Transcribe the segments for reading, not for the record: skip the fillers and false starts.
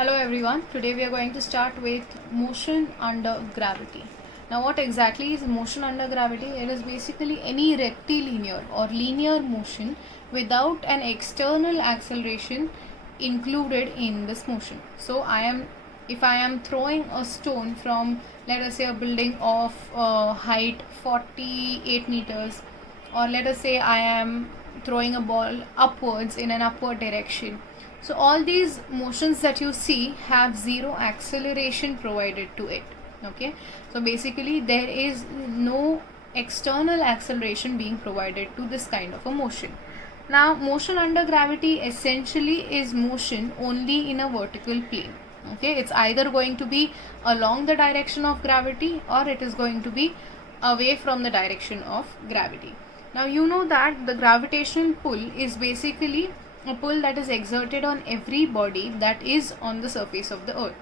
Hello everyone, today we are going to start with motion under gravity. Now what exactly is motion under gravity? It is basically any rectilinear or linear motion without an external acceleration included in this motion. So if I am throwing a stone from, let us say, a building of height 48 meters, or let us say I am throwing a ball upwards in an upward direction. So all these motions that you see have zero acceleration provided to it. Okay, so basically there is no external acceleration being provided to this kind of a motion. Now motion under gravity essentially is motion only in a vertical plane. Okay, it's either going to be along the direction of gravity or it is going to be away from the direction of gravity. Now you know that the gravitational pull is basically a pull that is exerted on every body that is on the surface of the earth.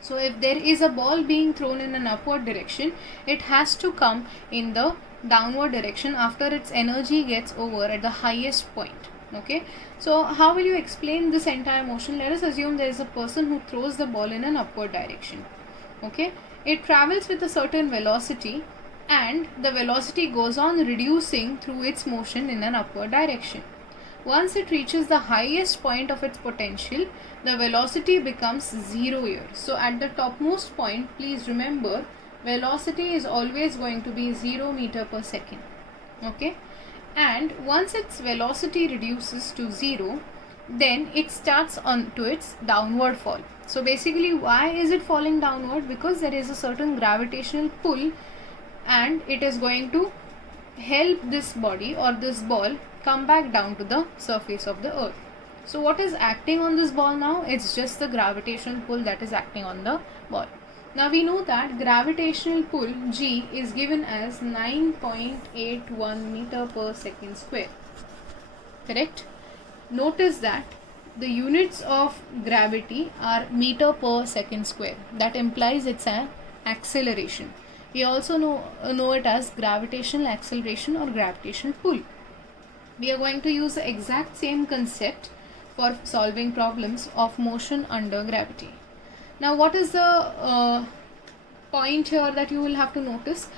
So if there is a ball being thrown in an upward direction, it has to come in the downward direction after its energy gets over at the highest point. Okay, so how will you explain this entire motion? Let us assume there is a person who throws the ball in an upward direction. Okay, it travels with a certain velocity and the velocity goes on reducing through its motion in an upward direction. Once it reaches the highest point of its potential, the velocity becomes zero here. So at the topmost point, please remember, velocity is always going to be 0 meter per second. Okay, and once its velocity reduces to 0, then it starts on to its downward fall. So basically, why is it falling downward? Because there is a certain gravitational pull and it is going to help this body or this ball come back down to the surface of the earth. So what is acting on this ball now? It's just the gravitational pull that is acting on the ball. Now we know that gravitational pull G is given as 9.81 meter per second square. Correct? Notice that the units of gravity are meter per second square. That implies it's an acceleration. We also know it as gravitational acceleration or gravitational pull. We are going to use the exact same concept for solving problems of motion under gravity. Now what is the point here that you will have to notice?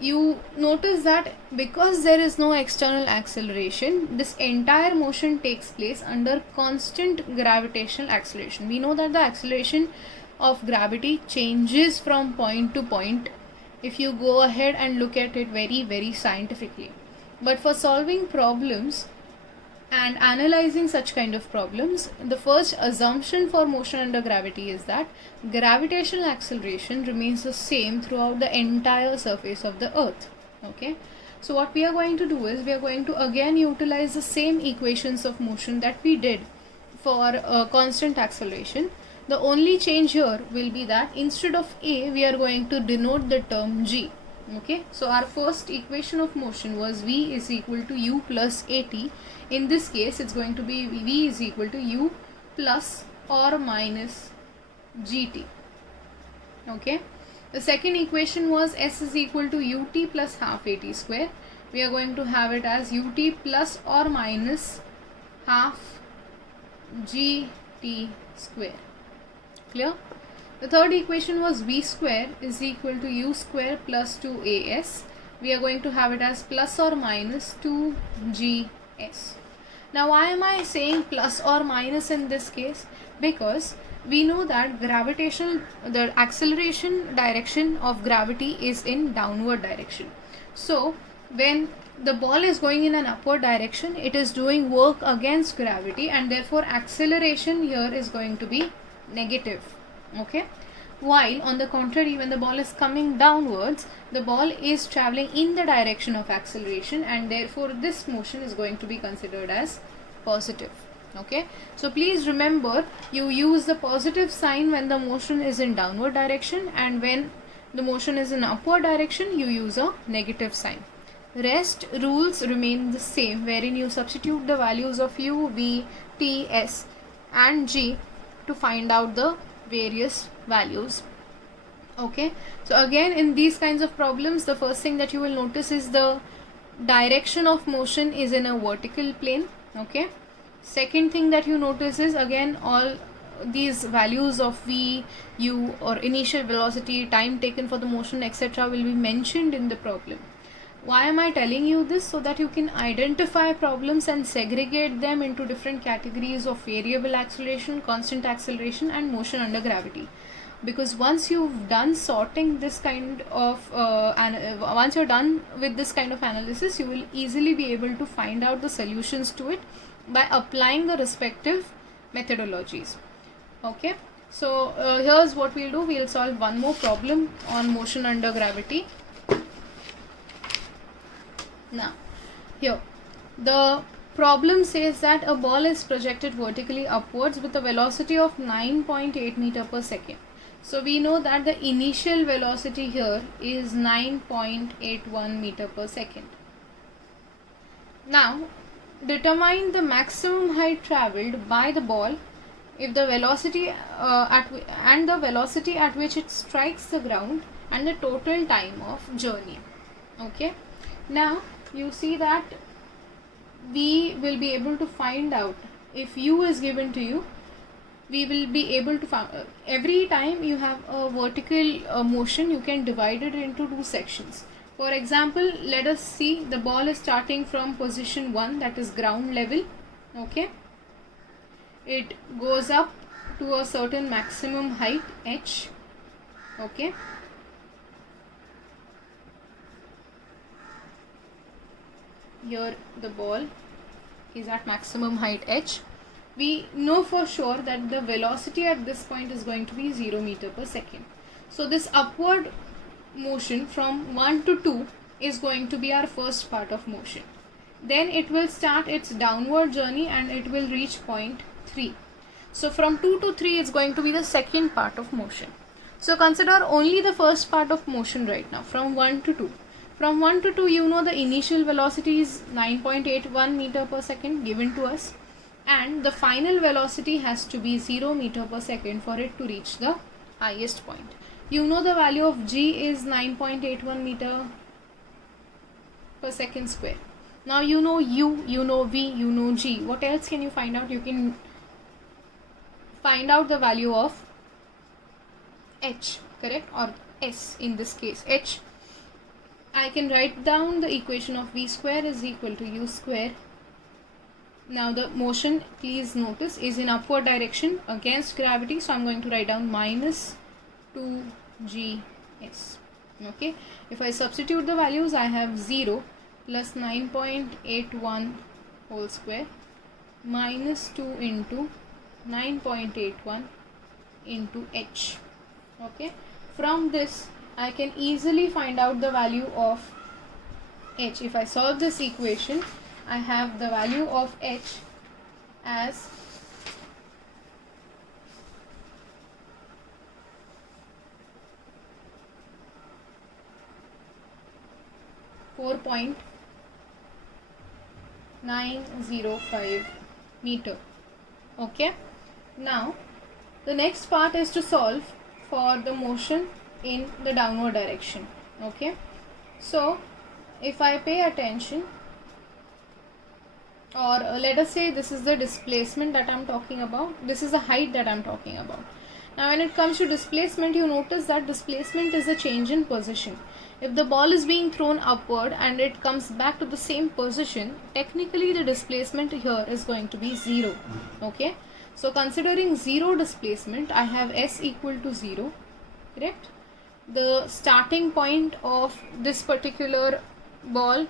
You notice that because there is no external acceleration, this entire motion takes place under constant gravitational acceleration. We know that the acceleration of gravity changes from point to point if you go ahead and look at it very scientifically. But for solving problems and analyzing such kind of problems, the first assumption for motion under gravity is that gravitational acceleration remains the same throughout the entire surface of the earth. Okay, so what we are going to do is we are going to again utilize the same equations of motion that we did for constant acceleration. The only change here will be that instead of A, we are going to denote the term G. Okay, so our first equation of motion was V is equal to U plus AT. In this case, it's going to be V is equal to U plus or minus GT. Okay, the second equation was S is equal to UT plus half AT square. We are going to have it as UT plus or minus half GT square. Clear? The third equation was V square is equal to U square plus 2AS. We are going to have it as plus or minus 2GS. Now why am I saying plus or minus in this case? Because we know that the acceleration direction of gravity is in downward direction. So when the ball is going in an upward direction, it is doing work against gravity and therefore acceleration here is going to be negative. Okay, while on the contrary, when the ball is coming downwards, the ball is traveling in the direction of acceleration and therefore this motion is going to be considered as positive. Okay, so please remember, you use the positive sign when the motion is in downward direction, and when the motion is in upward direction, you use a negative sign. Rest rules remain the same, wherein you substitute the values of U, V, T, S and G to find out the various values. Okay, so again in these kinds of problems, the first thing that you will notice is the direction of motion is in a vertical plane. Okay, second thing that you notice is again all these values of v, u, or initial velocity, time taken for the motion, etc. will be mentioned in the problem. Why am I telling you this? So that you can identify problems and segregate them into different categories of variable acceleration, constant acceleration, and motion under gravity. Because once you've done sorting this kind of once you're done with this kind of analysis, you will easily be able to find out the solutions to it by applying the respective methodologies. Okay, so here's what we'll do. We'll solve one more problem on motion under gravity. Now here the problem says that a ball is projected vertically upwards with a velocity of 9.8 meter per second. So we know that the initial velocity here is 9.81 meter per second. Now determine the maximum height travelled by the ball if the velocity and the velocity at which it strikes the ground and the total time of journey. Okay, now you see that we will be able to find out if u is given to you. We will be able to find every time you have a vertical motion, you can divide it into two sections. For example, let us see the ball is starting from position 1, that is ground level. Okay, it goes up to a certain maximum height h. Okay, here the ball is at maximum height h. We know for sure that the velocity at this point is going to be 0 meter per second. So this upward motion from 1 to 2 is going to be our first part of motion. Then it will start its downward journey and it will reach point 3. So from 2 to 3 is going to be the second part of motion. So consider only the first part of motion right now, from 1 to 2. From 1 to 2, you know the initial velocity is 9.81 meter per second given to us, and the final velocity has to be 0 meter per second for it to reach the highest point. You know the value of g is 9.81 meter per second square. Now you know u, you know v, you know g. What else can you find out? You can find out the value of h, correct, or s in this case, h. I can write down the equation of v square is equal to u square. Now the motion, please notice, is in upward direction against gravity, so I'm going to write down minus 2gs. Okay, if I substitute the values, I have 0 plus 9.81 whole square minus 2 into 9.81 into h. Okay, from this I can easily find out the value of h. If I solve this equation, I have the value of h as 4.905 meter. Okay, now the next part is to solve for the motion in the downward direction. Okay, so if I pay attention, or let us say this is the displacement that I'm talking about, this is the height that I'm talking about. Now when it comes to displacement, you notice that displacement is a change in position. If the ball is being thrown upward and it comes back to the same position, technically the displacement here is going to be 0. Okay, so considering 0 displacement, I have s equal to 0, correct? The starting point of this particular ball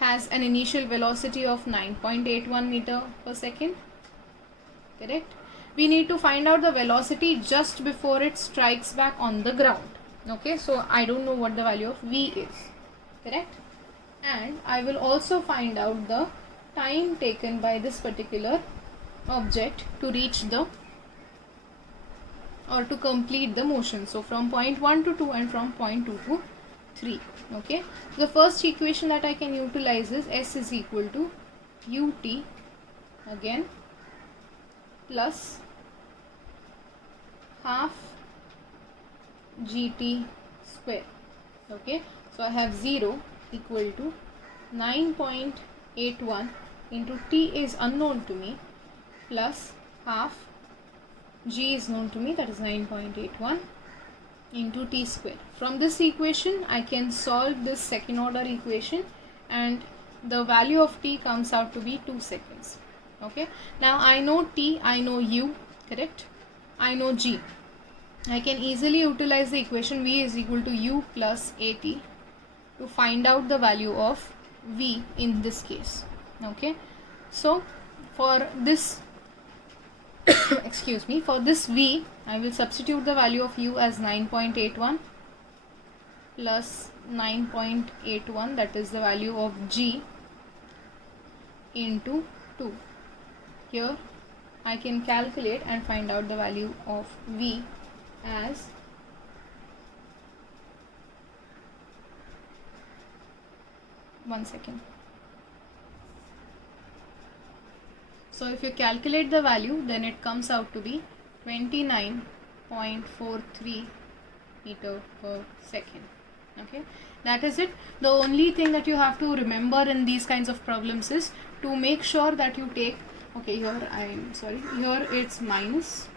has an initial velocity of 9.81 meter per second, correct? We need to find out the velocity just before it strikes back on the ground. Okay, so I don't know what the value of v is, correct? And I will also find out the time taken by this particular object to reach the, or to complete the motion. So from point 1 to 2 and from point 2 to 3. Okay, the first equation that I can utilize is s is equal to ut again plus half gt square. Okay, so I have 0 equal to 9.81 into t is unknown to me plus half g is known to me, that is 9.81 into t square. From this equation I can solve this second order equation, and the value of t comes out to be 2 seconds. Okay, now I know t, I know u, correct, I know g. I can easily utilize the equation v is equal to u plus at to find out the value of v in this case. Okay, so for this excuse me, for this v I will substitute the value of u as 9.81 plus 9.81, that is the value of g, into 2. Here I can calculate and find out the value of v as 1 second. So if you calculate the value, then it comes out to be 29.43 meter per second. Okay, that is it. The only thing that you have to remember in these kinds of problems is to make sure that you take, okay, here here it's minus,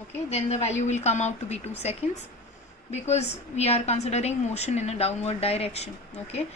okay, then the value will come out to be 2 seconds, because we are considering motion in a downward direction. Okay,